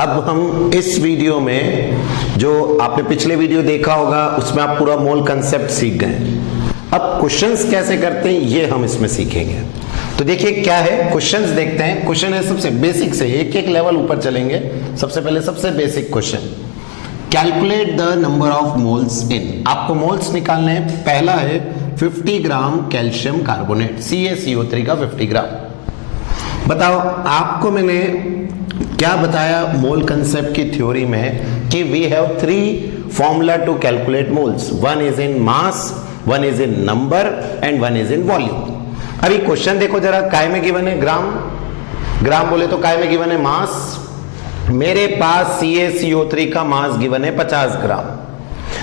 अब हम इस वीडियो में, जो आपने पिछले वीडियो देखा होगा उसमें आप पूरा मोल कंसेप्ट सीख गए। अब क्वेश्चंस कैसे करते हैं ये हम इसमें सीखेंगे। तो देखिए क्या है, क्वेश्चंस देखते हैं। क्वेश्चन है सबसे बेसिक से, एक एक लेवल ऊपर चलेंगे। सबसे पहले सबसे basic question, calculate the number of moles इन। आपको मोल्स निकालने हैं। पहला है 50 ग्राम कैल्शियम कार्बोनेट, CaCO3 का 50 ग्राम। बताओ, आपको मैंने क्या बताया मोल कंसेप्ट की थ्योरी में कि we have 3 formula to calculate moles. One is in mass, one is in number and one is in volume. अभी क्वेश्चन देखो जरा, काय में गिवन है ग्राम, ग्राम बोले तो काय में गिवन है मास। मेरे पास CaCO3 का मास गिवन है 50 ग्राम।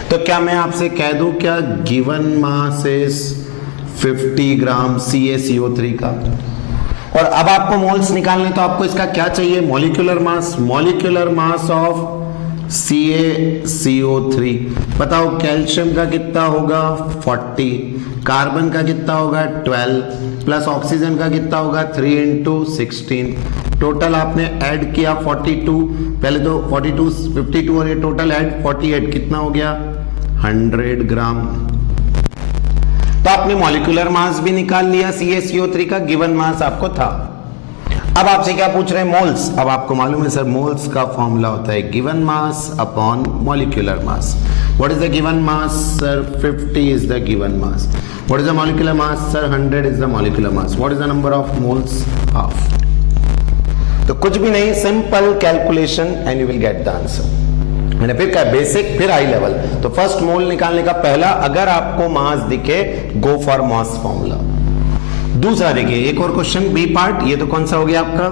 तो क्या मैं आपसे कह दूं क्या given mass is 50 gram CaCO3 का। और अब आपको मोल्स निकालने, तो आपको इसका क्या चाहिए, molecular mass. Molecular mass of CaCO3 बताओ, कैल्शियम का कितना होगा 40, कार्बन का कितना होगा 12, प्लस ऑक्सीजन का कितना होगा 3 into 16। टोटल आपने ऐड किया 42, पहले तो 42 52 और ये टोटल ऐड 48, कितना हो गया 100 ग्राम। तो आपने मॉलिक्यूलर मास भी निकाल लिया CaCO3 का, गिवन मास आपको था। अब आपसे क्या पूछ रहे हैं, मोल्स। अब आपको मालूम है सर, मोल्स का फॉर्मूला होता है given mass upon molecular mass. What is the given mass sir, 50 is the given mass. What is the molecular mass sir, 100 is the molecular mass. What is the number of moles, half. तो कुछ भी नहीं, simple calculation and you will get the answer. मैंने फिर क्या, basic फिर high level. तो first मोल निकालने का पहला, अगर आपको मास दिखे गो फॉर मास फॉर्मूला। दूसरा देखिए, एक और क्वेश्चन बी पार्ट, ये तो कौन सा हो गया आपका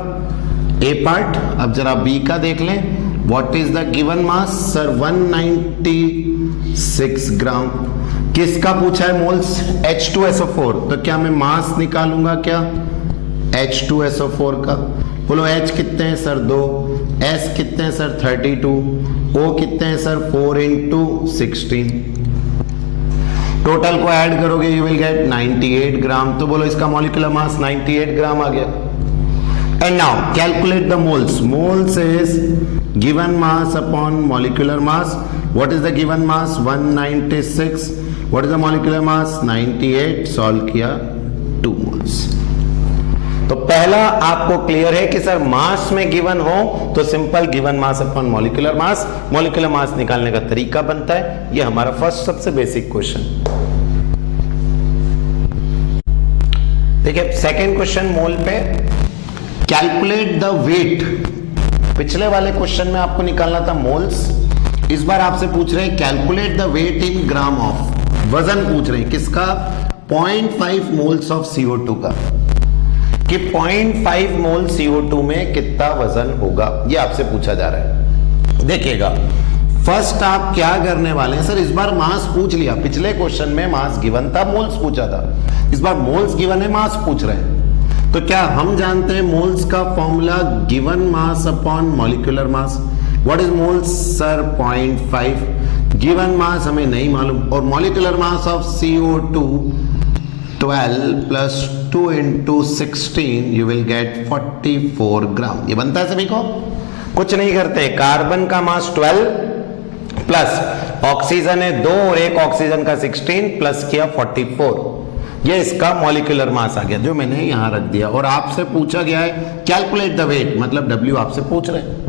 ए पार्ट। अब जरा बी का देख लें, what is the given mass sir, 196 ग्राम। किसका पूछा है मोल्स, H2SO4। तो क्या मैं मास निकालूंगा क्या H2SO4 का। बोलो H कितने हैं सर 2, S कितने हैं सर 32, O कितने हैं सर 4 into 16। टोटल को ऐड करोगे यू विल गेट 98 ग्राम। तो बोलो इसका मॉलिक्यूलर मास 98 ग्राम आ गया। And now calculate the moles. Moles is given mass upon molecular mass. What is the given mass 196, what is the molecular mass 98। Solve किया 2 moles. तो पहला आपको क्लियर है कि सर मास में गिवन हो तो simple given mass upon molecular मास। Molecular mass निकालने का तरीका बनता है, ये हमारा फर्स्ट सबसे बेसिक क्वेश्चन। देखिए सेकंड क्वेश्चन मोल पे, कैलकुलेट द वेट। पिछले वाले क्वेश्चन में आपको निकालना था मोल्स, इस बार आपसे पूछ रहे हैं calculate the weight in gram of. वजन पूछ रहे हैं किसका, 0.5 मोल्स ऑफ CO2 का, कि 0.5 मोल CO2 में कितना वजन होगा, ये आपसे पूछा जा रहा है। देखिएगा फर्स्ट आप क्या करने वाले हैं, सर इस बार मास पूछ लिया, पिछले क्वेश्चन में मास गिवन था, मोल्स पूछा था, इस बार मोल्स गिवन है, मास पूछ रहे हैं। तो क्या हम जानते हैं मोल्स का formula given mass upon molecular mass. What is moles sir 0.5, given mass हमें नहीं मालूम, और molecular mass of CO2 12 plus 2 into 16 you will get 44 ग्राम। ये बनता है सभी को, कुछ नहीं करते, कार्बन का मास 12 प्लस ऑक्सीजन है 2 और एक ऑक्सीजन का 16 प्लस किया 44, ये इसका मॉलिक्यूलर मास आ गया जो मैंने यहां रख दिया। और आपसे पूछा गया है कैलकुलेट द वेट, मतलब W आपसे पूछ रहे हैं।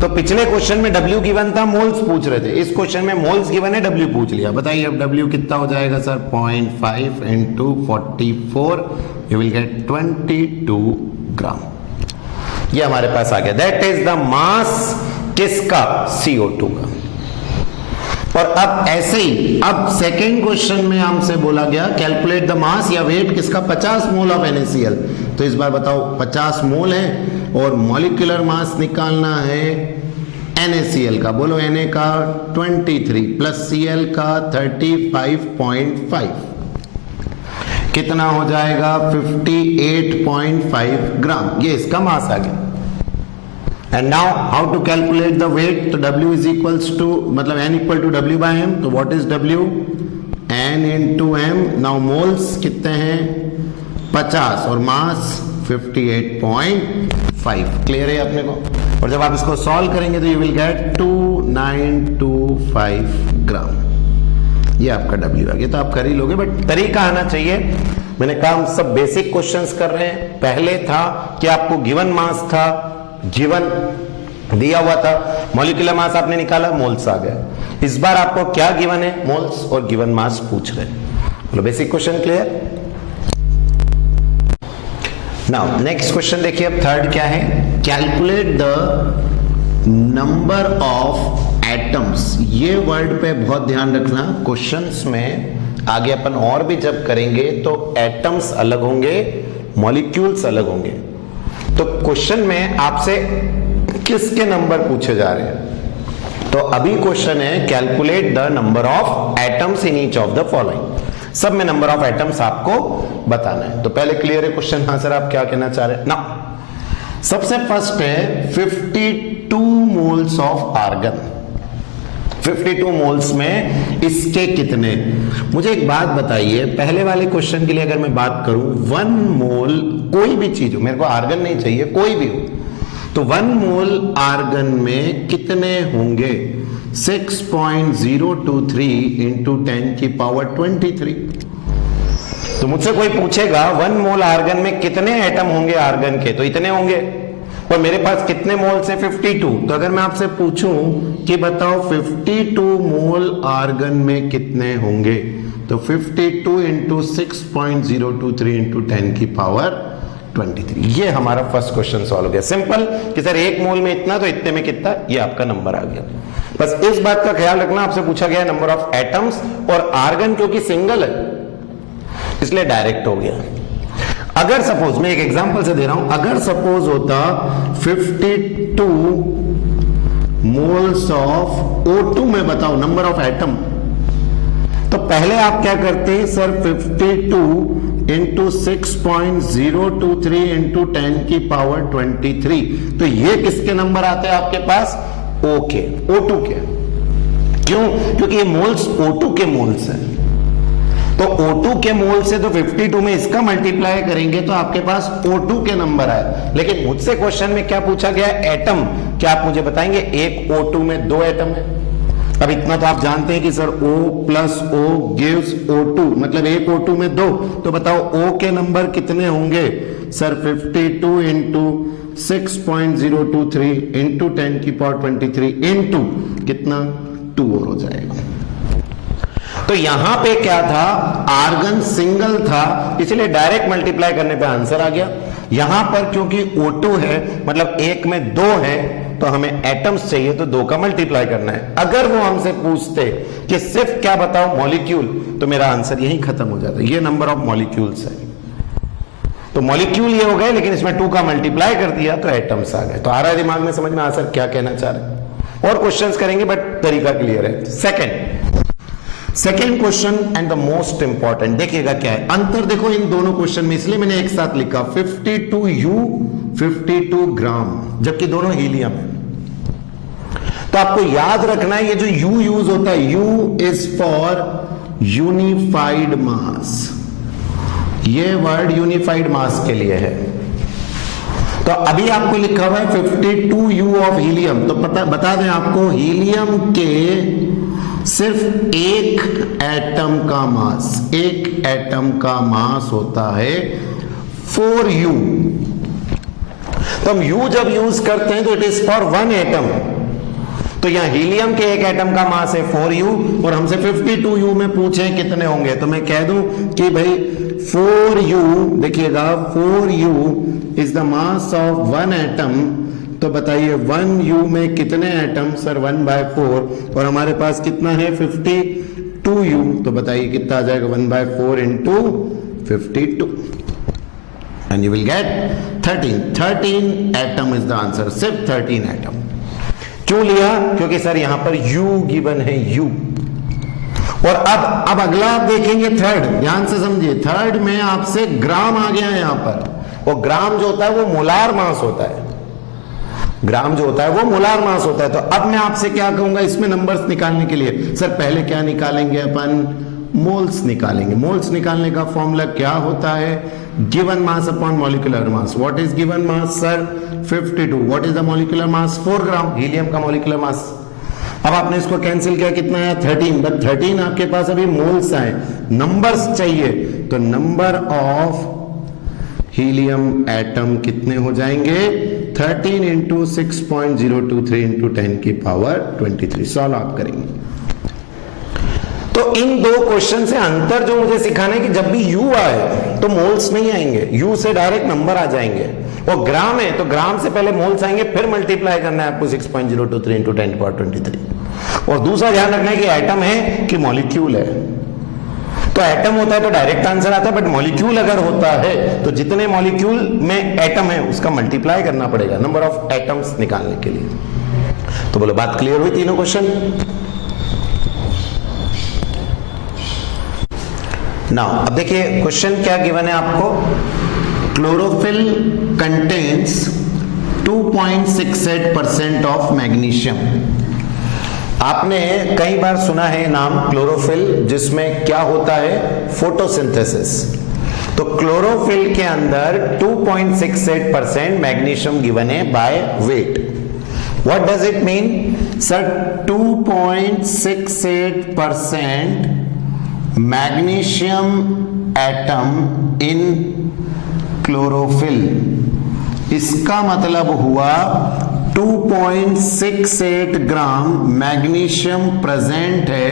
तो पिछले क्वेश्चन में W गिवन था, मोल्स पूछ रहे थे, इस क्वेश्चन में मोल्स गिवन है, W पूछ लिया। बताइए अब W कितना हो जाएगा sir, 0.5 into 44 you will get 22 ग्राम। ये हमारे पास आ गया, दैट इज द मास किसका, CO2 का। और अब ऐसे ही, अब सेकेंड क्वेश्चन में हमसे बोला गया कैलकुलेट द मास या वेट किसका, 50 मोल ऑफ NaCl। तो इस बार बताओ 50 मोल है और मॉलिक्यूलर मास निकालना है NaCl का। बोलो Na का 23 प्लस Cl का 35.5, कितना हो जाएगा 58.5 ग्राम। ये इसका मास आ गया। And now how to calculate the weight, तो W इज इक्वल्स टू, मतलब N equal to W by M। तो what is W, N into M। Now moles कितने हैं 50 और मास 58.5 5। क्लियर है अपने को? और जब आप इसको सॉल्व करेंगे तो यू विल गेट 2925 ग्राम। ये आपका W आ गया। तो आप कर ही लोगे, बट तरीका आना चाहिए। मैंने कहा हम सब बेसिक क्वेश्चंस कर रहे हैं। पहले था कि आपको गिवन मास था, गिवन दिया हुआ था, मॉलिक्यूलर मास आपने निकाला, मोल्स आ गए। इस बार आपको क्या गिवन है? मोल्स और गिवन मास पूछ रहे हैं। बोलो basic question clear? Now next question देखिए, अब थर्ड क्या है? Calculate the number of atoms. ये वर्ड पे बहुत ध्यान रखना, क्वेश्चंस में आगे अपन और भी जब करेंगे तो एटम्स अलग होंगे, मॉलिक्यूल्स अलग होंगे। तो क्वेश्चन में आपसे किसके नंबर पूछे जा रहे हैं? तो अभी क्वेश्चन है calculate the number of atoms in each of the following. सब में नंबर ऑफ एटम्स आपको बताना है। तो पहले क्लियर है क्वेश्चन? हाँ सर, आप क्या कहना चाह रहे हैं ना? सबसे फर्स्ट है 52 मोल्स ऑफ आर्गन। 52 मोल्स में इसके कितने? मुझे एक बात बताइए, पहले वाले क्वेश्चन के लिए अगर मैं बात करूं, 1 मोल कोई भी चीज हो, मेरे को आर्गन नहीं चाहिए, कोई भी हो, तो 1 मोल आर्गन में कितने होंगे? 6.023 इंटू 10 की पावर 23। तो मुझसे कोई पूछेगा 1 मोल आर्गन में कितने एटम होंगे आर्गन के, तो इतने होंगे। और मेरे पास कितने मोल से? 52। तो अगर मैं आपसे पूछूं कि बताओ 52 मोल आर्गन में कितने होंगे, तो 52 इंटू 6.023 इंटू 10 की पावर 23। ये हमारा फर्स्ट क्वेश्चन सॉल्व हो गया। सिंपल कि सर 1 मोल में इतना, तो इतने में कितना, ये आपका नंबर आ गया। बस इस बात का ख्याल रखना, आपसे पूछा गया नंबर ऑफ एटम्स, और आर्गन क्योंकि सिंगल है इसलिए डायरेक्ट हो गया। अगर सपोज, मैं एक एग्जांपल से दे रहा हूं, अगर सपोज होता 52 मोल्स ऑफ O2 में बताओ नंबर ऑफ एटम, तो पहले आप क्या करते हैं सर? 52 इंटू 6.023 इंटू 10 की पावर 23। तो ये किसके नंबर आते हैं आपके पास? O के, O2 के। क्यों? क्योंकि ये मोल्स O2 के मोल्स हैं। तो O2 के मोल से तो 52 में इसका मल्टीप्लाई करेंगे तो आपके पास O2 के नंबर आए। लेकिन मुझसे क्वेश्चन में क्या पूछा गया? एटम। क्या आप मुझे बताएंगे एक O2 में 2 एटम है? अब इतना तो आप जानते हैं कि sir O plus O gives O2, मतलब एक O2 में 2। तो बताओ O के नंबर कितने होंगे? सर 52 इंटू 6.023 इंटू 10 की पावर 23 इंटू कितना? 2 और हो जाएगा। तो यहां पे क्या था? आर्गन सिंगल था, इसलिए डायरेक्ट मल्टीप्लाई करने पे आंसर आ गया। यहां पर क्योंकि O2 है, मतलब एक में 2 है, तो हमें एटम्स चाहिए, तो 2 का मल्टीप्लाई करना है। अगर वो हमसे पूछते कि सिर्फ क्या बताओ मॉलिक्यूल, तो मेरा आंसर यहीं खत्म हो जाता। ये नंबर ऑफ मॉलिक्यूल्स है, तो मॉलिक्यूल ये हो गए, लेकिन इसमें 2 का मल्टीप्लाई कर दिया तो एटम्स आ गए। तो आ रहा है दिमाग में समझ में? सर क्या कहना चाह रहे हैं? और क्वेश्चंस करेंगे बट तरीका क्लियर है। Second question and the most important, देखिएगा क्या है अंतर। देखो इन दोनों क्वेश्चन में, इसलिए मैंने एक साथ लिखा 52U 52 ग्राम, जबकि दोनों हीलियम है। तो आपको याद रखना है, ये जो U यूज होता है, U इज फॉर यूनिफाइड मास। ये वर्ड यूनिफाइड मास के लिए है। तो अभी आपको लिखा हुआ है 52U ऑफ हीलियम। तो बता दें आपको, हीलियम के सिर्फ एक एटम का मास, एक एटम का मास होता है 4U। तो हम U जब यूज करते हैं तो इट इज फॉर 1 एटम। तो यहां हीलियम के एक एटम का मास है 4U, और हमसे 52U में पूछे कितने होंगे, तो मैं कह दूं कि भाई 4U, देखिएगा 4U is the mass of 1 atom. तो बताइए 1U में कितने एटम? सर 1/4, और हमारे पास कितना है 52U। तो बताइए कितना आ जाएगा? 1/4 into 52, and you will get 13 atom is the answer. सिर्फ 13 एटम। क्यों लिया? क्योंकि सर यहां पर U गिवन है, U। और अब अगला आप देखेंगे थर्ड, ध्यान से समझिए। थर्ड में आपसे ग्राम आ गया है यहां पर, और ग्राम जो होता है वो मोलार मास होता है। ग्राम जो होता है वो मोलार मास होता है। तो अब मैं आपसे क्या कहूंगा इसमें नंबर्स निकालने के लिए? सर पहले क्या निकालेंगे अपन? मोल्स निकालेंगे। मोल्स निकालने का फॉर्मूला क्या होता है? Given mass upon molecular mass. What is given mass? Sir 52. What is the molecular mass? 4 gram helium का मॉलिक्यूलर मास। अब आपने इसको कैंसिल किया, कितना आया? 13, बट 13 आपके पास अभी मोल्स आए, नंबर्स चाहिए, तो नंबर ऑफ हीलियम एटम कितने हो जाएंगे? 13 इंटू 6.023 इंटू 10 की पावर 23। सॉल्व आप करेंगे। तो इन दो क्वेश्चन से अंतर जो मुझे सिखाना है कि जब भी U आए तो मोल्स नहीं आएंगे, U से डायरेक्ट नंबर आ जाएंगे, और ग्राम है तो ग्राम से पहले मोल्स आएंगे, फिर मल्टीप्लाई करना है आपको 6.023 इंटू 10 पावर 23। और दूसरा ध्यान रखना है कि एटम है कि मॉलिक्यूल है। तो एटम होता है तो डायरेक्ट आंसर आता है, बट मॉलिक्यूल अगर होता है तो जितने मॉलिक्यूल में एटम है उसका मल्टीप्लाई करना पड़ेगा नंबर ऑफ एटम्स निकालने के लिए। तो बोलो बात क्लियर हुई तीनों क्वेश्चन? नाउ अब देखिए क्वेश्चन क्या गिवन है आपको। Chlorophyll contains 2.68% of magnesium. आपने कई बार सुना है नाम क्लोरोफिल, जिसमें क्या होता है? फोटोसिंथेसिस। तो क्लोरोफिल के अंदर 2.68% मैग्नीशियम गिवन है by weight. What does it mean? Sir 2.68% magnesium atom in chlorophyll, इसका मतलब हुआ 2.68 ग्राम मैग्नीशियम प्रेजेंट है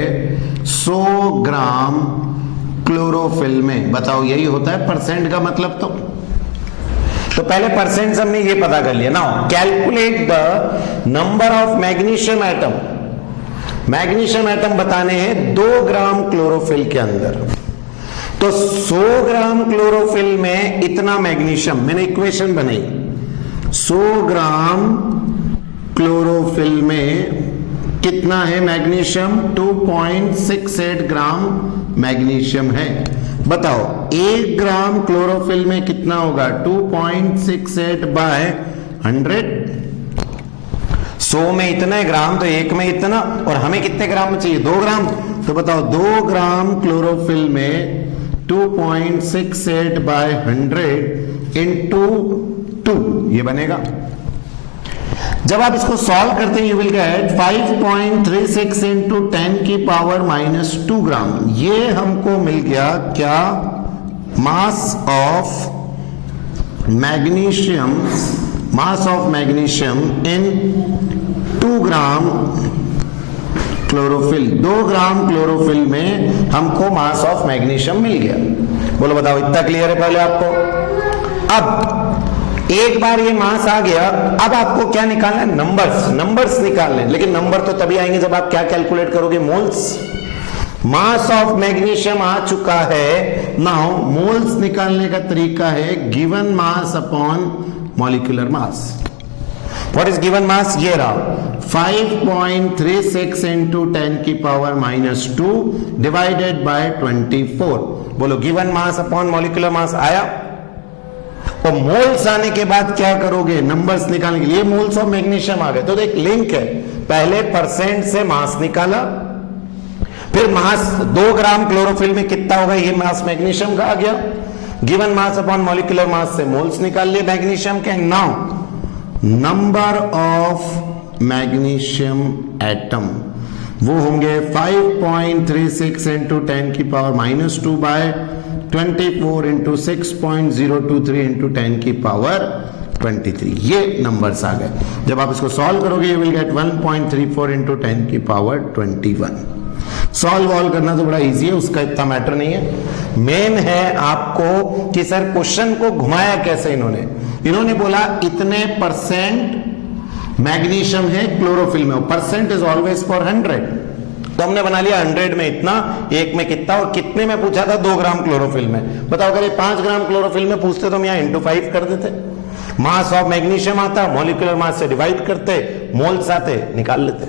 100 ग्राम क्लोरोफिल में। बताओ यही होता है परसेंट का मतलब। तो पहले परसेंट हमने ये पता कर लिया। Now calculate the number of magnesium atom. Magnesium atom बताने हैं 2 ग्राम क्लोरोफिल के अंदर। तो 100 ग्राम क्लोरोफिल में इतना मैग्नीशियम, मैंने इक्वेशन बनाई, 100 ग्राम क्लोरोफिल में कितना है मैग्नीशियम? 2.68 ग्राम मैग्नीशियम है। बताओ 1 ग्राम क्लोरोफिल में कितना होगा? 2.68 बाय 100। 100 में इतना ग्राम तो 1 में इतना, और हमें कितने ग्राम में चाहिए? 2 ग्राम। तो बताओ 2 ग्राम क्लोरोफिल में 2.68 बाय 100 इंटू 2 ये बनेगा। जब आप इसको सॉल्व करते हैं यू विल गेट 5.36 इंटू 10 की पावर -2 ग्राम। ये हमको मिल गया क्या? Mass of magnesium, mass of magnesium in 2 gram chlorophyll. 2 gram chlorophyll में हमको मास ऑफ मैग्नीशियम मिल गया। बोलो बताओ इतना क्लियर है पहले आपको? अब एक बार ये मास आ गया, अब आपको क्या निकालना है? नंबर्स निकालने हैं। लेकिन नंबर तो तभी आएंगे जब आप क्या कैलकुलेट करोगे? मोल्स। मास ऑफ मैग्नीशियम आ चुका है। नाउ मोल्स निकालने का तरीका है given mass upon molecular mass. What is given मास? ये रहा 5.36 इंटू 10 की पावर -2 डिवाइडेड बाय 24। बोलो गिवन मास अपॉन मॉलिक्यूलर मास आया। और मोल्स आने के बाद क्या करोगे? नंबर्स निकालने के लिए मोल्स ऑफ मैग्नीशियम आ गए। तो एक लिंक है, पहले परसेंट से मास निकाला, फिर मास 2 ग्राम क्लोरोफिल में कितना होगा ये मास मैग्नीशियम का आ गया, गिवन मास अपॉन मॉलिक्यूलर मास से मोल्स निकाल लिए मैग्नीशियम के। Now number of magnesium atom वो होंगे 5.36 इंटू 10 की पावर -2 बाय 24 इंटू 6.023 इंटू 10 की पावर 23। ये नंबर्स आ गए। जब आप इसको सॉल्व करोगे यू विल गेट 1.34 इंटू 10 की पावर 21। सॉल्व वॉल्व करना तो बड़ा इजी है, उसका इतना मैटर नहीं है। मेन है आपको कि सर क्वेश्चन को घुमाया कैसे इन्होंने बोला इतने परसेंट मैग्नीशियम है क्लोरोफिल में, परसेंट इज ऑलवेज फॉर 100। तो हमने बना लिया 100 में इतना, 1 में कितना, और कितने में पूछा था? 2 ग्राम क्लोरोफिल में। बताओ अगर 5 ग्राम क्लोरोफिल में पूछते तो हम यहाँ इंटू 5 कर देते, मास ऑफ मैग्नीशियम आता, मॉलिक्यूलर मास से डिवाइड करते, मोल्स आते, निकाल लेते।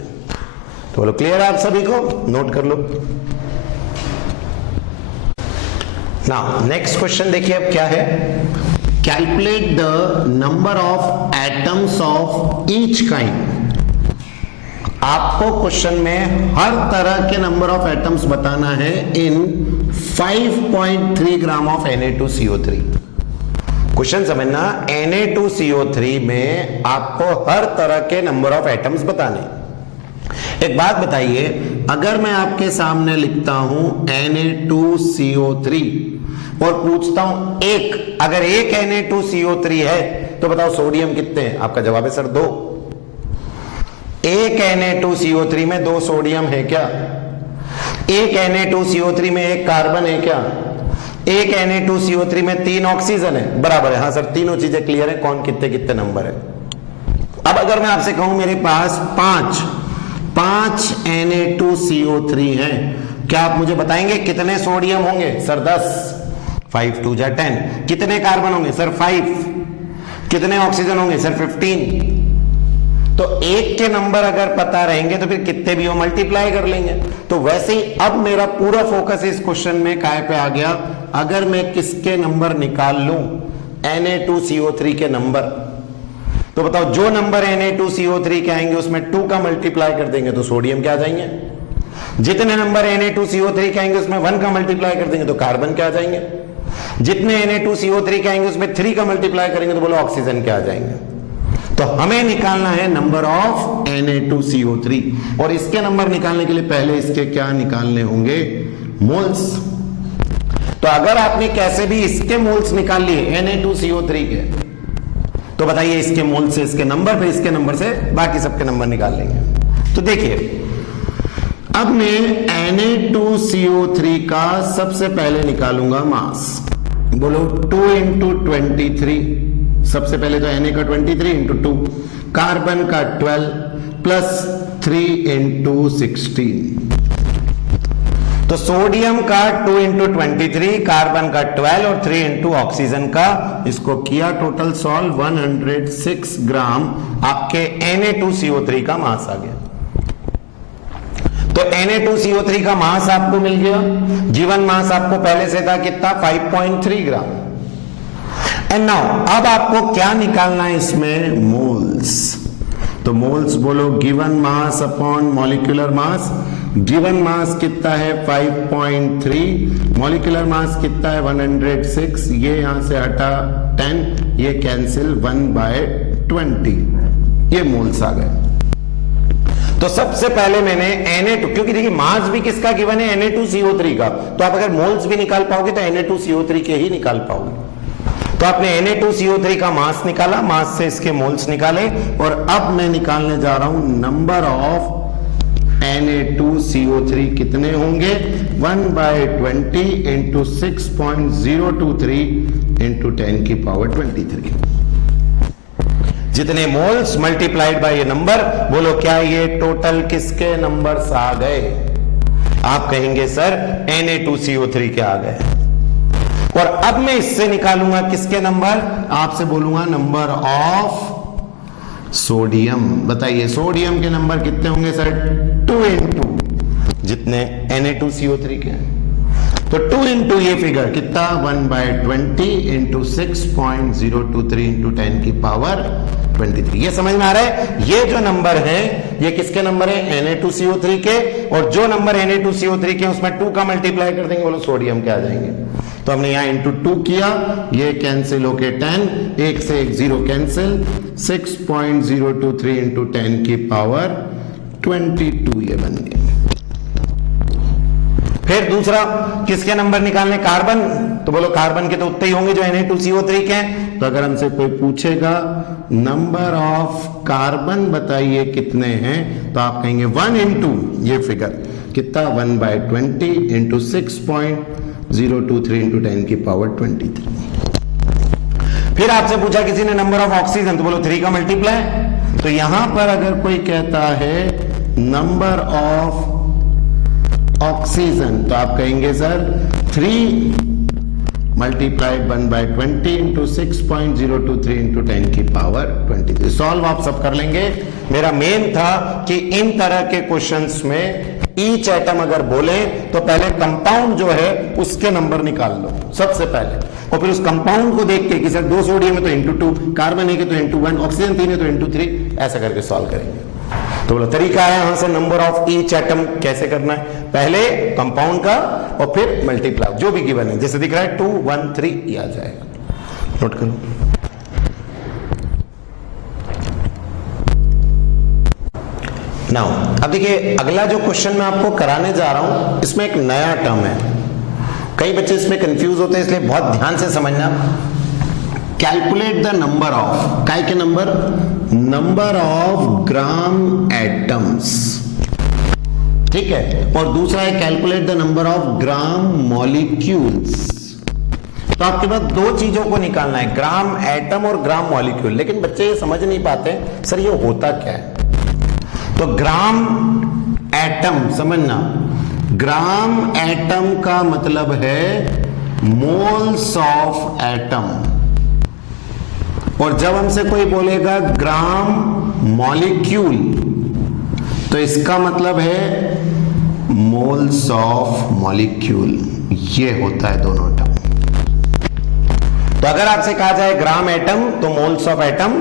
तो बोलो क्लियर है आप सभी को? नोट कर लो। नाउ नेक्स्ट क्वेश्चन देखिए अब क्या है। Calculate the number of atoms of each kind. आपको क्वेश्चन में हर तरह के नंबर ऑफ एटम्स बताना है इन 5.3 ग्राम ऑफ Na2CO3। क्वेश्चन समझना, Na2CO3 में आपको हर तरह के नंबर ऑफ एटम्स बताने। एक बात बताइए, अगर मैं आपके सामने लिखता हूं Na2CO3 और पूछता हूं एक, अगर एक Na2CO3 है तो बताओ सोडियम कितने हैं? आपका जवाब है सर 2। एक Na2CO3 में 2 सोडियम है क्या? एक Na2CO3 में 1 कार्बन है क्या? एक Na2CO3 में 3 ऑक्सीजन है? बराबर है। हाँ सर, तीनों चीजें क्लियर है, कौन कितने कितने नंबर है। अब अगर मैं आपसे कहूं मेरे पास 5 Na2CO3 है, क्या आप मुझे बताएंगे कितने सोडियम होंगे? सर 10। 5 2 जा 10। कितने कार्बन होंगे? सर 5। कितने ऑक्सीजन होंगे? सर 15। तो एक के नंबर अगर पता रहेंगे तो फिर कितने भी हो मल्टीप्लाई कर लेंगे। तो वैसे ही अब मेरा पूरा फोकस इस क्वेश्चन में काय पे आ गया, अगर मैं किसके नंबर निकाल लूं? Na2CO3 के नंबर। तो बताओ, जो नंबर Na2CO3 के आएंगे उसमें 2 का मल्टीप्लाई कर देंगे तो सोडियम के आ जाएंगे। जितने नंबर Na2CO3 के आएंगे उसमें 1 का मल्टीप्लाई कर देंगे तो कार्बन के आ जाएंगे। जितने Na2CO3 के आएंगे उसमें 3 का मल्टीप्लाई करेंगे तो बोलो ऑक्सीजन के आ जाएंगे। तो हमें निकालना है नंबर ऑफ Na2CO3, और इसके नंबर निकालने के लिए पहले इसके क्या निकालने होंगे? मोल्स। तो अगर आपने कैसे भी इसके मोल्स निकाल लिए Na2CO3 के, तो बताइए इसके मोल से इसके नंबर पे, इसके नंबर से बाकी सबके नंबर निकाल लेंगे। तो देखिए, अब मैं Na2CO3 का सबसे पहले निकालूंगा मास। बोलो 2 into 23, सबसे पहले तो Na का 23 into 2, कार्बन का 12 प्लस 3 into 16। तो सोडियम का 2 into 23, कार्बन का 12 और 3 into ऑक्सीजन का, इसको किया टोटल सॉल्व, 106 ग्राम आपके Na2CO3 का मास आ गया। तो Na2CO3 का मास आपको मिल गया। जीवन मास आपको पहले से था कितना? 5.3 ग्राम। एंड नाउ अब आपको क्या निकालना है इसमें? मोल्स। तो मोल्स बोलो, गिवन मास अपॉन मॉलिक्यूलर मास। गिवन मास कितना है? 5.3। मॉलिक्यूलर मास कितना है? 106। ये यहां से हटा 10, ये कैंसिल 1/20, ये मोल्स आ गए। तो सबसे पहले मैंने Na2, क्योंकि देखिए मास भी किसका गिवन है? Na2CO3 का। तो आप अगर मोल्स भी निकाल पाओगे तो Na2CO3 के ही निकाल पाओगे। तो आपने Na2CO3 का मास निकाला, मास से इसके मोल्स निकाले, और अब मैं निकालने जा रहा हूं नंबर ऑफ Na2CO3 कितने होंगे? 1/20 into 6.023 into 10 की पावर 23। जितने मोल्स मल्टीप्लाइड बाय ये नंबर, बोलो क्या ये टोटल किसके नंबर्स आ गए? आप कहेंगे सर Na2CO3 के आ गए। और अब मैं इससे निकालूंगा किसके नंबर? आपसे बोलूंगा नंबर ऑफ सोडियम। बताइए सोडियम के नंबर कितने होंगे सर? 2 into जितने Na2CO3 के। तो 2 into ये फिगर कितना? 1/20 into 6.023 into 10 की पावर 23। ये समझ में आ रहा है? ये जो नंबर है ये किसके नंबर है? Na2CO3 के। और जो नंबर Na2CO3 के उसमें 2 का मल्टीप्लाई कर देंगे, बोलो सोडियम के आ जाएंगे। तो हमने यहां इंटू 2 किया, ये कैंसिल होके 10, 1 से 1 0 कैंसिल, 6.023 इंटू 10 की पावर 22 ये बन गया। फिर दूसरा किसके नंबर निकालने? कार्बन। तो बोलो कार्बन के तो उतने ही होंगे जो Na2CO3 के हैं। तो अगर हमसे कोई पूछेगा नंबर ऑफ कार्बन बताइए कितने हैं, तो आप कहेंगे 1 into ये फिगर कितना? 1/20 इंटू 6.023 इंटू 10 की पावर 23। फिर आपसे पूछा किसी ने नंबर ऑफ ऑक्सीजन, तो बोलो 3 का मल्टीप्लाई। तो यहां पर अगर कोई कहता है नंबर ऑफ ऑक्सीजन, तो आप कहेंगे सर 3 मल्टीप्लाइड 1/20 इंटू 6.023 इंटू 10 की पावर 23। सॉल्व आप सब कर लेंगे। मेरा मेन था कि इन तरह के क्वेश्चंस में ईच एटम अगर बोले तो पहले कंपाउंड जो है उसके नंबर निकाल लो सबसे पहले, और फिर उस कंपाउंड को देख के कि सर 2 सोडियम है तो इंटू 2, कार्बन है तो इंटू 1, ऑक्सीजन 3 है तो इंटू 3, ऐसा करके सॉल्व करेंगे। तो बोलो तरीका है यहां से नंबर ऑफ ईच एटम कैसे करना है, पहले कंपाउंड का और फिर मल्टीप्लाई जो भी गिवन है, जैसे दिख रहा है 2 1 3 ये आ जाएगा। नोट करो। नाउ अब देखिए अगला जो क्वेश्चन मैं आपको कराने जा रहा हूं इसमें एक नया टर्म है, कई बच्चे इसमें कंफ्यूज होते हैं, इसलिए बहुत ध्यान से समझना। कैलकुलेट द नंबर ऑफ, काय के नंबर ऑफ ग्राम एटम्स, ठीक है, और दूसरा है calculate the number of gram molecules. तो आपके पास दो चीजों को निकालना है, ग्राम एटम और ग्राम मॉलिक्यूल। लेकिन बच्चे ये समझ नहीं पाते सर ये होता क्या है। तो ग्राम एटम समझना, ग्राम एटम का मतलब है मोल्स ऑफ एटम, और जब हमसे कोई बोलेगा ग्राम मॉलिक्यूल तो इसका मतलब है मोल्स ऑफ मॉलिक्यूल। ये होता है दोनों टर्म। तो अगर आपसे कहा जाए ग्राम एटम तो मोल्स ऑफ एटम,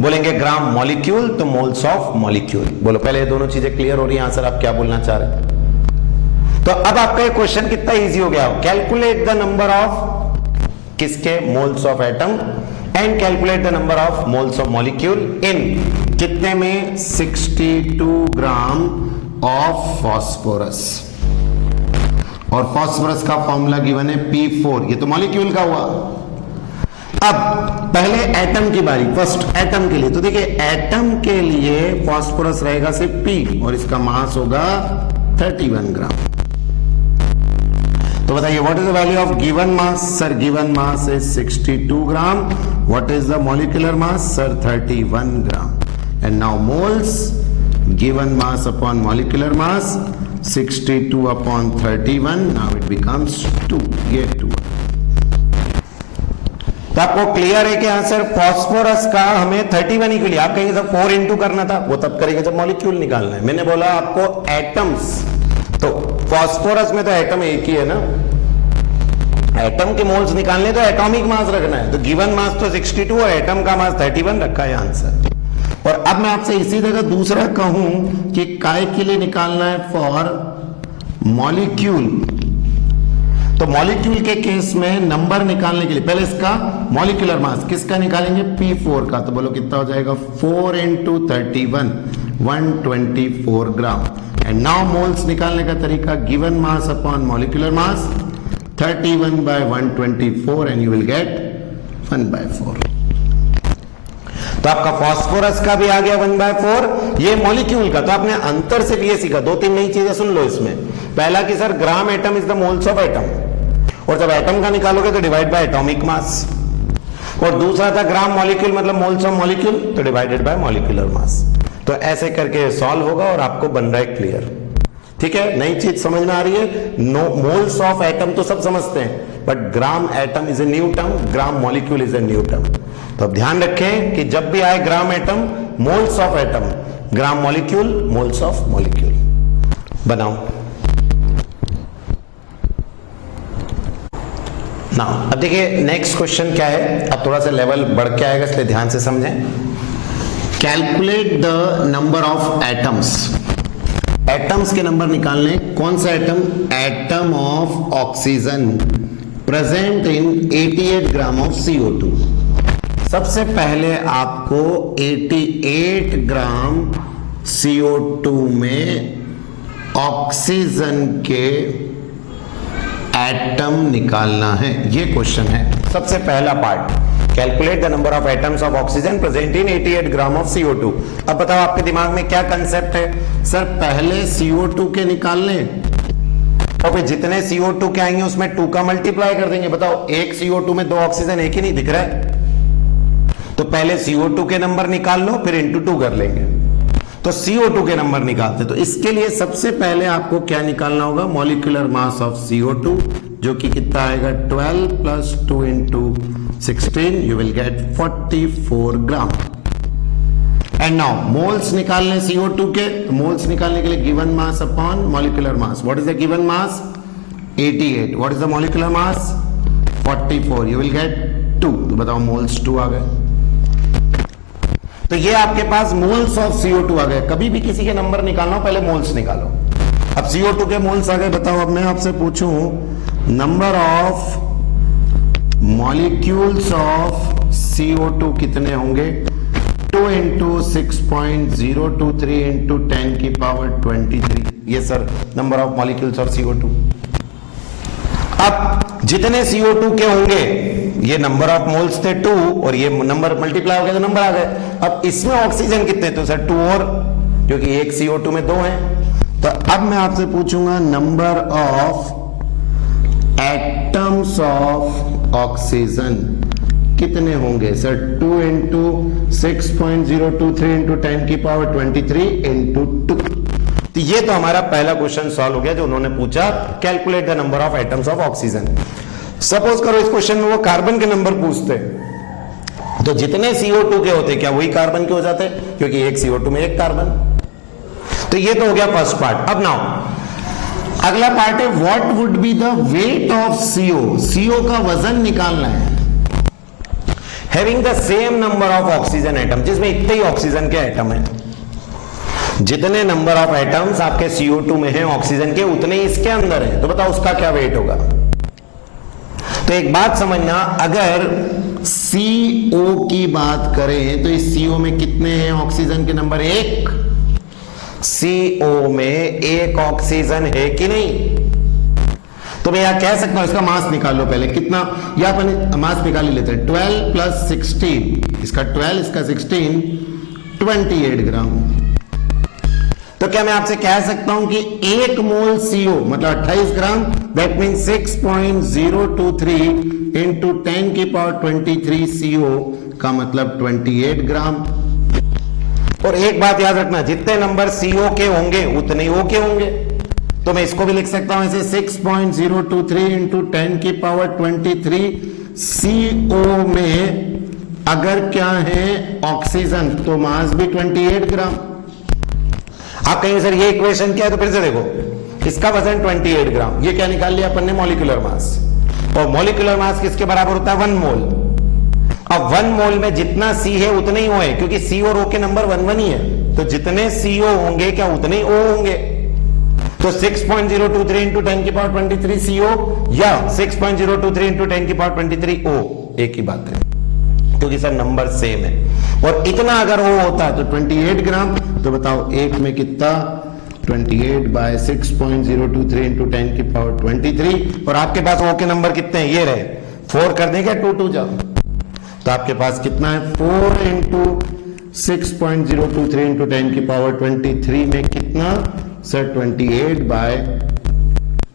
बोलेंगे ग्राम मॉलिक्यूल तो मोल्स ऑफ मॉलिक्यूल। बोलो पहले ये दोनों चीजें क्लियर हो रही हैं आंसर आप क्या बोलना चाह रहे हैं। तो अब आपका ये क्वेश्चन कितना इजी हो गया, कैलकुलेट द नंबर ऑफ किसके, moles of atom, and calculate the number of moles of molecule इन कितने में, 62 ग्राम ऑफ फॉस्फोरस। और फॉस्फोरस का फॉर्मूला गिवन है P4, ये तो मॉलिक्यूल का हुआ। अब पहले एटम की बारी, फर्स्ट एटम के लिए। तो देखिए एटम के लिए फॉस्फोरस रहेगा सिर्फ P और इसका मास होगा 31 ग्राम। तो बताइए what is the value of given mass, sir given mass is 62 gram, what is the molecular mass, sir 31 gram. And now moles, given mass upon molecular mass 62 upon 31, now it becomes 2, ये 2। तो आपको clear है कि answer phosphorus का हमें 31 ही के लिए, आप कहेंगे सर 4 इंटू करना था, वो तब करेंगे जब मॉलिक्यूल निकालना है। मैंने बोला आपको एटम्स, तो फॉस्फोरस में तो एटम एक ही है ना, एटम के मोल्स निकालने तो एटॉमिक मास रखना है। तो गिवन मास तो 62 और एटम का मास 31 रखा है आंसर। और अब मैं आपसे इसी जगह दूसरा कहूं कि काय के लिए निकालना है फॉर मॉलिक्यूल, तो मॉलिक्यूल के केस में नंबर निकालने के लिए पहले इसका मॉलिक्यूलर मास किसका निकालेंगे, P4 का। तो बोलो कितना हो जाएगा, 4 into 31, 124 gram. And now moles निकालने का तरीका, given mass upon molecular mass 31 by 124 and you will get 1/4। तो आपका फॉस्फोरस का भी आ गया 1/4, ये मॉलिक्यूल का। तो आपने अंतर से भी ये सीखा, 2-3 नई चीजें सुन लो इसमें। पहला कि sir gram atom is the moles of atom, और जब एटम का निकालोगे तो डिवाइड बाय एटॉमिक मास। और दूसरा था ग्राम मॉलिक्यूल मतलब मोल्स ऑफ मॉलिक्यूल, तो डिवाइडेड बाय मॉलिक्यूलर मास। तो ऐसे करके सॉल्व होगा और आपको बन रहा है क्लियर। ठीक है, नई चीज समझ में आ रही है। नो मोल्स ऑफ एटम तो सब समझते हैं, but gram atom is a new term, gram molecule is a new term. तो अब ध्यान रखें कि जब भी आए gram atom, moles of atom, gram molecule, moles of molecule बनाओ। ना अब देखिए नेक्स्ट क्वेश्चन क्या है, अब थोड़ा सा लेवल बढ़ के आएगा इसलिए ध्यान से समझें। Calculate the number of atoms, atoms के नंबर निकालने। कौन सा atom, atom of oxygen present in 88 gram of CO2। सबसे पहले आपको 88 ग्राम CO2 में ऑक्सीजन के एटम निकालना है, ये क्वेश्चन है। सबसे पहला part, calculate the number of atoms of oxygen present in 88 gram of CO2। अब बताओ आपके दिमाग में क्या कंसेप्ट है, सर पहले CO2 के निकाल लें और फिर जितने CO2 के आएंगे उसमें 2 का मल्टीप्लाई कर देंगे। बताओ एक CO2 में 2 ऑक्सीजन एक ही नहीं दिख रहा है, तो पहले CO2 के नंबर निकाल लो फिर इंटू 2 कर लेंगे। तो CO2 के नंबर निकालते, तो इसके लिए सबसे पहले आपको क्या निकालना होगा, मॉलिक्यूलर मास ऑफ CO2, जो कि कितना आएगा 12 plus 2 into 16, you will get 44 gram. And now moles निकालने CO2 के, तो मोल्स निकालने के लिए given mass upon molecular mass. What is the given mass, 88। What is the molecular mass, 44, you will get 2। तो बताओ मोल्स 2 आ गए। तो ये आपके पास मोल्स ऑफ CO2 आ गए। कभी भी किसी के नंबर निकालना हो पहले मोल्स निकालो। अब CO2 के मोल्स आ गए, बताओ अब मैं आपसे पूछूं number of molecules of CO2 कितने होंगे? 2 इंटू 6.023 इंटू 10 की पावर 23। ये sir number of molecules of CO2। अब जितने CO2 के होंगे, ये नंबर ऑफ मोल्स थे 2 और ये नंबर मल्टीप्लाई हो गया तो नंबर आ गए। अब इसमें ऑक्सीजन कितने? तो सर 2 और, क्योंकि एक CO2 में 2 है। तो अब मैं आपसे पूछूंगा number of atoms of oxygen कितने होंगे? सर 2 इंटू 6.023 इंटू 10 की पावर 23 इंटू 2। तो ये तो हमारा पहला क्वेश्चन सॉल्व हो गया जो उन्होंने पूछा, calculate the number of atoms of oxygen. Suppose करो इस क्वेश्चन में वो कार्बन के नंबर पूछते, तो जितने CO2 के होते क्या वही कार्बन के हो जाते? क्योंकि एक CO2 में एक कार्बन। तो ये तो हो गया फर्स्ट पार्ट। अब नाउ अगला पार्ट है what would be the weight of CO। CO का वजन निकालना है having the same number of oxygen atom, जिसमें इतने ही ऑक्सीजन के एटम है। जितने नंबर ऑफ एटम्स आपके CO2 में हैं ऑक्सीजन के, उतने ही इसके अंदर है। तो बताओ उसका क्या वेट होगा? तो एक बात समझना, अगर CO की बात करें तो इस CO में कितने हैं ऑक्सीजन के नंबर? 1। CO में एक ऑक्सीजन है कि नहीं? तो मैं यहां कह सकता हूं इसका मास निकाल लो पहले। कितना? या अपन मास निकाल ही लेते हैं। 12 प्लस 16, इसका 12 इसका 16, 28 ग्राम। तो क्या मैं आपसे कह सकता हूं कि 1 मोल CO मतलब 28 ग्राम, दैट मीन 6.023 इंटू 10 की पावर 23 CO का मतलब 28 ग्राम। और एक बात याद रखना, जितने नंबर CO के होंगे उतने ही O के होंगे। तो मैं इसको भी लिख सकता हूं ऐसे 6.023 इंटू 10 की पावर 23 CO में अगर क्या है ऑक्सीजन तो मास भी 28 ग्राम। आप कहेंगे सर ये इक्वेशन क्या है? तो फिर से देखो, इसका वजन 28 ग्राम, ये क्या निकाल लिया अपन ने? Molecular mass. और मॉलिक्यूलर मास किसके बराबर होता है? 1 मोल। अब 1 मोल में जितना C है उतने ही O है, क्योंकि C और O के नंबर 1 ही है। तो जितने CO होंगे क्या उतने ही O होंगे। तो 6.023 इंटू 10 की पावर 23 CO या 6.023 इंटू 10 की पावर 23 O, एक ही बात है, क्योंकि सर नंबर सेम है। और इतना अगर O होता है तो 28 ग्राम। तो बताओ एक में कितना? 28 बाय 6.023 इंटू 10 की पावर 23। और आपके पास O के नंबर कितने हैं? ये रहे, 4 कर देंगे 2 जाओ। तो आपके पास कितना है? 4 इंटू 6.023 इंटू 10 की पावर 23 में कितना? सर 28 बाय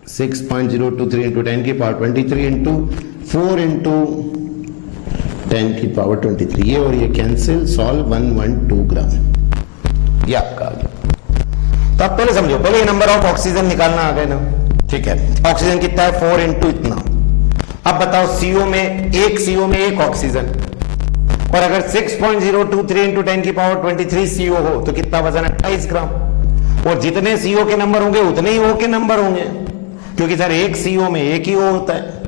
6.023 इंटू 10 की पावर 23 इंटू 4 इंटू 10 की पावर 23। ये और ये कैंसिल, सॉल्व 112 ग्राम। ये आपका आ गया। तो आप पहले समझो, पहले ये नंबर ऑफ ऑक्सीजन निकालना आ गया ना, ठीक है। ऑक्सीजन कितना है? 4 इंटू इतना। अब बताओ CO में, एक CO में एक ऑक्सीजन, और अगर 6.023 इंटू 10 की पावर 23 CO हो तो कितना वजन? 28 ग्राम। और जितने CO के नंबर होंगे उतने ही O के नंबर होंगे, क्योंकि सर एक CO में एक ही O होता है।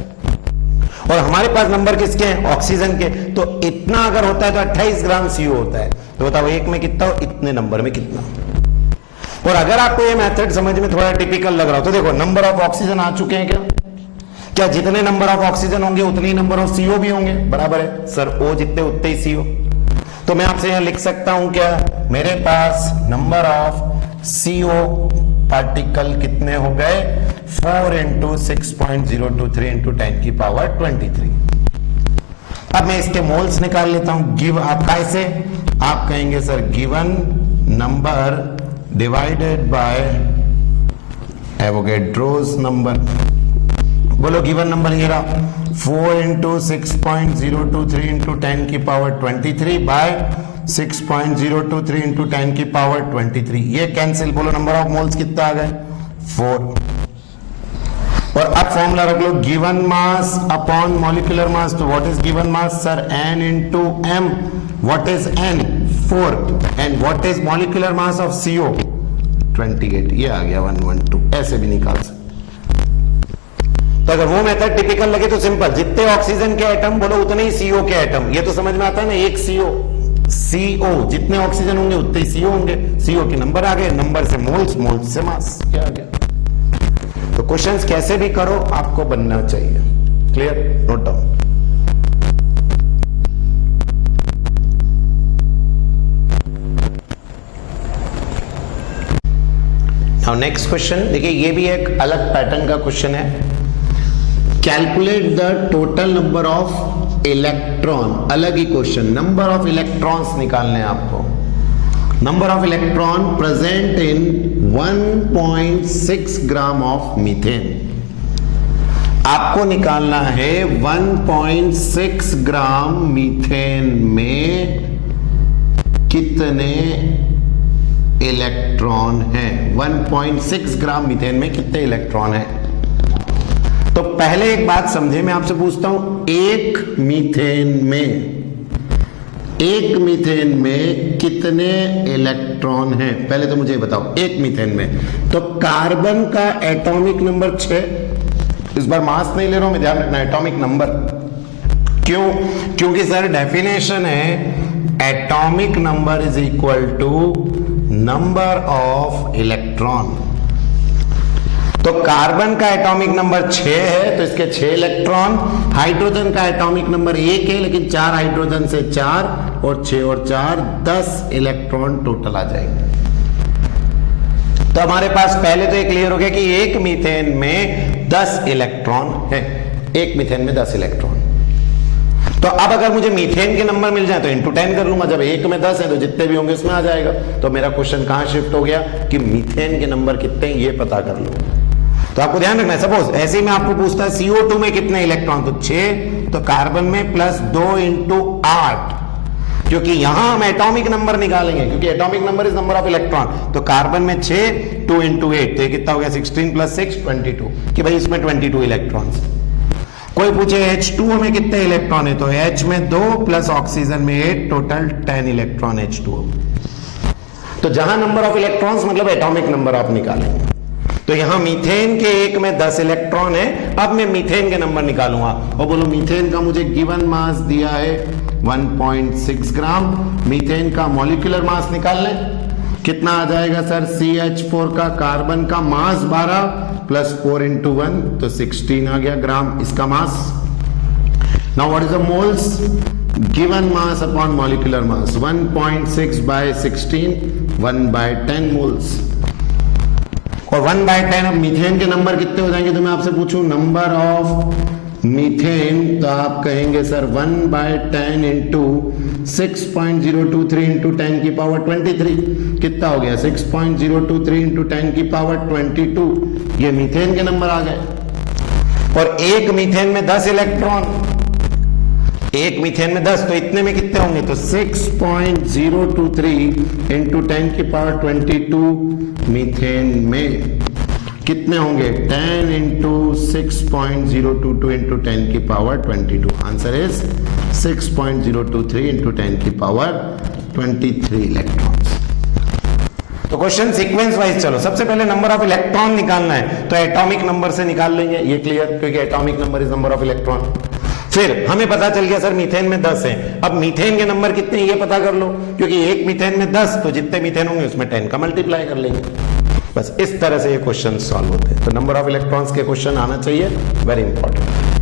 और हमारे पास नंबर किसके हैं? ऑक्सीजन के। तो इतना अगर होता है तो 28 ग्राम CO होता है। तो बताओ एक में कितना हो, इतने नंबर में कितना। और अगर आपको ये मेथड समझ में थोड़ा टिपिकल लग रहा हो तो देखो, नंबर ऑफ ऑक्सीजन आ चुके हैं क्या? क्या जितने नंबर ऑफ ऑक्सीजन होंगे उतने ही नंबर ऑफ CO भी होंगे? बराबर है सर, O जितने उतने ही CO। तो मैं आपसे यहां लिख सकता हूं क्या? मेरे पास नंबर ऑफ CO पार्टिकल कितने हो गए? 4 इंटू 6.023 इंटू 10 की पावर 23। अब मैं इसके मोल्स निकाल लेता हूं। गिव आप कैसे? आप कहेंगे sir given number divided by Avogadro's number. बोलो गिवन नंबर ये रहा, 4 इंटू 6.023 इंटू 10 की पावर 23 बाय 6.023 इंटू 10 की पावर 23। ये कैंसिल, बोलो नंबर ऑफ मोल्स कितना आ गए? 4। और अब फॉर्मूला रख लो, given mass upon molecular mass. तो what is given mass? Sir n into m। What is n? 4। And what is molecular mass of CO? 28। ये आ गया 112। ऐसे भी निकाल सकते। तो अगर वो मेथड टिपिकल लगे तो सिंपल, जितने ऑक्सीजन के एटम बोलो उतने ही CO के एटम। ये तो समझ में आता है ना, एक CO जितने ऑक्सीजन होंगे उतने ही CO होंगे। CO के नंबर आ गए, नंबर से मोल्स, मोल्स से मास। क्या आ गया? तो क्वेश्चंस कैसे भी करो आपको बनना चाहिए। Clear? Note down. Now next question देखिए, ये भी एक अलग पैटर्न का क्वेश्चन है। Calculate the total number of electron, अलग ही क्वेश्चन, नंबर ऑफ इलेक्ट्रॉन्स निकालने हैं आपको। Number of electron present in 1.6 gram of methane. आपको निकालना है 1.6 ग्राम मीथेन में कितने इलेक्ट्रॉन हैं। 1.6 ग्राम मीथेन में कितने इलेक्ट्रॉन हैं। तो पहले एक बात समझे, मैं आपसे पूछता हूं, एक मीथेन में कितने इलेक्ट्रॉन हैं। पहले तो मुझे बताओ, एक मीथेन में तो कार्बन का एटॉमिक नंबर 6। इस बार मास नहीं ले रहा हूं मैं, ध्यान रखना, एटॉमिक नंबर। क्यों? क्योंकि सर डेफिनेशन है atomic number is equal to number of electron. तो कार्बन का एटॉमिक नंबर 6 है तो इसके 6 इलेक्ट्रॉन। हाइड्रोजन का एटॉमिक नंबर 1 है लेकिन 4 हाइड्रोजन से 4 और 6 और 4 10 इलेक्ट्रॉन टोटल आ जाएंगे। तो हमारे पास पहले तो ये क्लियर हो गया कि एक मीथेन में 10 इलेक्ट्रॉन है। एक मीथेन में 10 इलेक्ट्रॉन। तो अब अगर मुझे मीथेन के नंबर मिल जाए तो इंटू 10 कर लूंगा। जब एक में 10 है तो जितने भी होंगे उसमें आ जाएगा। तो मेरा क्वेश्चन कहां शिफ्ट हो गया कि मीथेन के नंबर कितने ये पता कर लो। तो आपको ध्यान रखना है, सपोज ऐसे ही मैं आपको पूछता है CO2 में कितने इलेक्ट्रॉन, तो 6, तो कार्बन में प्लस 2 इंटू 8, क्योंकि यहां हम एटॉमिक नंबर निकालेंगे, क्योंकि atomic number is number of electron. तो कार्बन में 6, 2 इंटू 8, तो ये कितना हो गया 16 प्लस 6 22, कि भाई इसमें 22 इलेक्ट्रॉन्स। कोई पूछे H2O में कितने इलेक्ट्रॉन है, तो H में 2 प्लस ऑक्सीजन में 8, टोटल 10 इलेक्ट्रॉन H2O। तो जहां नंबर ऑफ इलेक्ट्रॉन्स मतलब एटॉमिक नंबर आप निकालेंगे। तो यहां मीथेन के एक में 10 इलेक्ट्रॉन है। अब मैं मीथेन के नंबर निकालूंगा और बोलो मीथेन का मुझे गिवन मास दिया है 1.6 ग्राम। मीथेन का मॉलिक्यूलर मास निकाल लें, कितना आ जाएगा सर। CH4 का कार्बन का मास 12 प्लस 4 इंटू 1 तो 16 आ गया ग्राम इसका mass. Now what is the moles, given mass upon molecular mass 1.6 by 16 1/10 moles. और 1/10 अब मीथेन के नंबर कितने हो जाएंगे, तो मैं आपसे पूछूं नंबर ऑफ मीथेन, तो आप कहेंगे सर 1/10 इंटू 6.023 इंटू 10 की पावर 23, कितना हो गया 6.023 इंटू 10 की पावर 22। ये मीथेन के नंबर आ गए। और एक मीथेन में 10 इलेक्ट्रॉन, एक मीथेन में 10, तो इतने में कितने होंगे, तो 6.023 इंटू 10 की पावर 22 मीथेन में कितने होंगे 10 इंटू 6.022 इंटू 10 की पावर 22। आंसर इज 6.023 इंटू 10 की पावर 23 इलेक्ट्रॉन्स। तो क्वेश्चन सीक्वेंस वाइज चलो, सबसे पहले नंबर ऑफ इलेक्ट्रॉन निकालना है तो एटॉमिक नंबर से निकाल लेंगे, ये क्लियर, क्योंकि atomic number is number of electron. फिर हमें पता चल गया सर मीथेन में 10 है। अब मीथेन के नंबर कितने ये पता कर लो, क्योंकि एक मीथेन में 10 तो जितने मीथेन होंगे उसमें 10 का मल्टीप्लाई कर लेंगे। बस इस तरह से ये क्वेश्चन सॉल्व होते हैं। तो नंबर ऑफ इलेक्ट्रॉन्स के क्वेश्चन आना चाहिए, वेरी इंपॉर्टेंट।